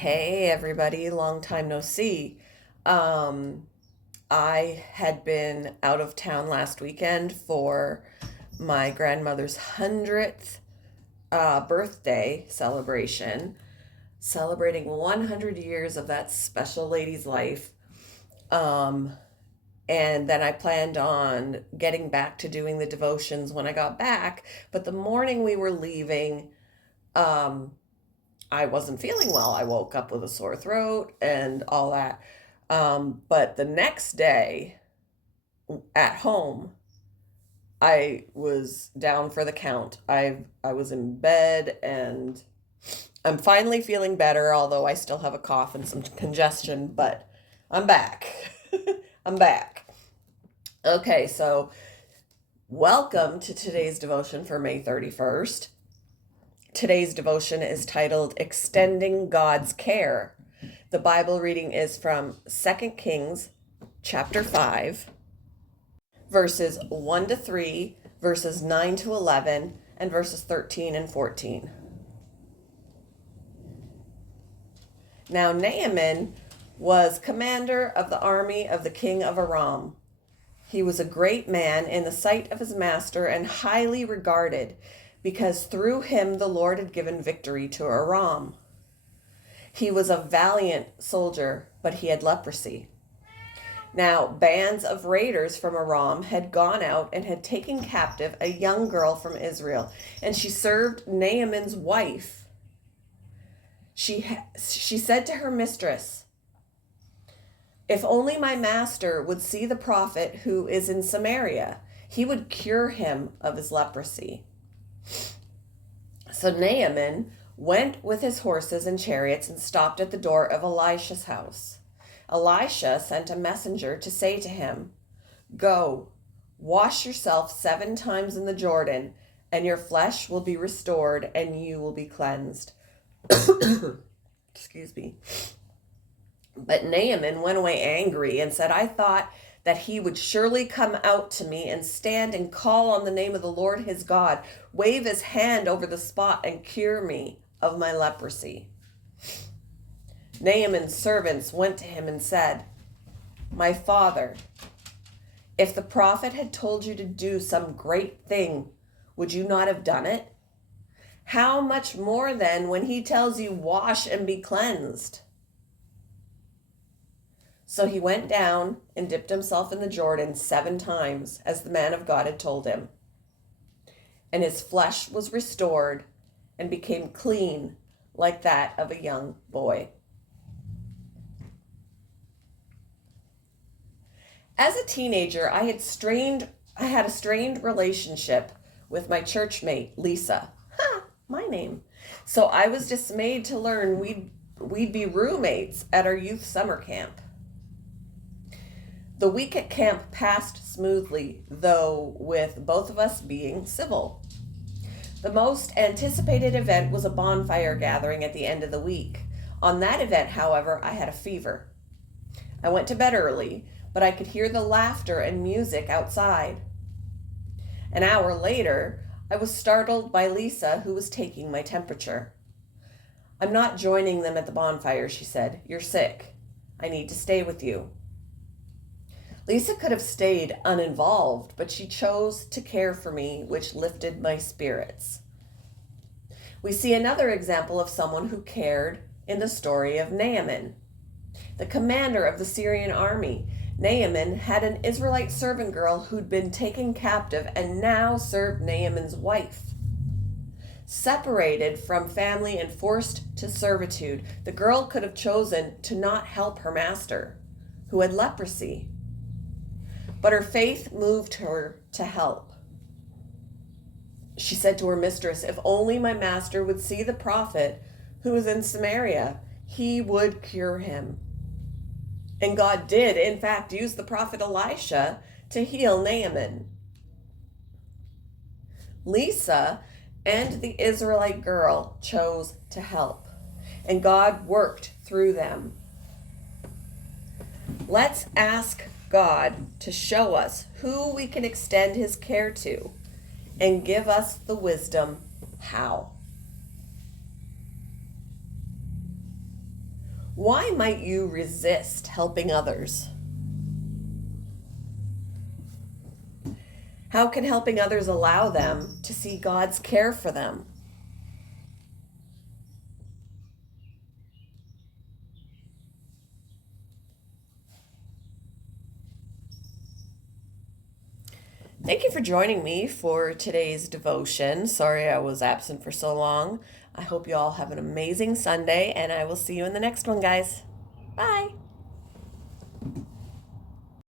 Hey everybody, long time no see. Um, I had been out of town last weekend for my grandmother's 100th birthday celebration, celebrating 100 years of that special lady's life. Um, and then I planned on getting back to doing the devotions when I got back. But the morning we were leaving, um, I wasn't feeling well. I woke up with a sore throat and all that. But the next day at home, I was down for the count. I was in bed and I'm finally feeling better, although I still have a cough and some congestion, but I'm back. I'm back. Okay, so welcome to today's devotion for May 31st. Today's devotion is titled Extending God's Care. The Bible reading is from 2 Kings chapter 5, verses 1 to 3, verses 9 to 11, and verses 13 and 14. Now Naaman was commander of the army of the king of Aram. He was a great man in the sight of his master and highly regarded, because through him the Lord had given victory to Aram. He was a valiant soldier, but he had leprosy. Now, bands of raiders from Aram had gone out and had taken captive a young girl from Israel, and she served Naaman's wife. She said to her mistress, "If only my master would see the prophet who is in Samaria, he would cure him of his leprosy." So Naaman went with his horses and chariots and stopped at the door of Elisha's house. Elisha sent a messenger to say to him, "Go, wash yourself 7 times in the Jordan, and your flesh will be restored and you will be cleansed." Excuse me. But Naaman went away angry and said, "I thought that he would surely come out to me and stand and call on the name of the Lord his God, wave his hand over the spot and cure me of my leprosy." Naaman's servants went to him and said, "My father, if the prophet had told you to do some great thing, would you not have done it? How much more then when he tells you, 'Wash and be cleansed'?" So he went down and dipped himself in the Jordan 7 times, as the man of God had told him. And his flesh was restored and became clean like that of a young boy. As a teenager, I had a strained relationship with my church mate, Lisa. My name. So I was dismayed to learn we'd be roommates at our youth summer camp. The week at camp passed smoothly, though with both of us being civil. The most anticipated event was a bonfire gathering at the end of the week. On that event, however, I had a fever. I went to bed early, but I could hear the laughter and music outside. An hour later, I was startled by Lisa, who was taking my temperature. "I'm not joining them at the bonfire," she said. "You're sick. I need to stay with you." Lisa could have stayed uninvolved, but she chose to care for me, which lifted my spirits. We see another example of someone who cared in the story of Naaman, the commander of the Syrian army. Naaman had an Israelite servant girl who'd been taken captive and now served Naaman's wife. Separated from family and forced to servitude, the girl could have chosen to not help her master, who had leprosy. But her faith moved her to help. She said to her mistress, "If only my master would see the prophet who is in Samaria, he would cure him." And God did, in fact, use the prophet Elisha to heal Naaman. Lisa and the Israelite girl chose to help, and God worked through them. Let's ask God to show us who we can extend his care to and give us the wisdom how. Why might you resist helping others? How can helping others allow them to see God's care for them? Thank you for joining me for today's devotion. Sorry I was absent for so long. I hope you all have an amazing Sunday, and I will see you in the next one, guys. Bye.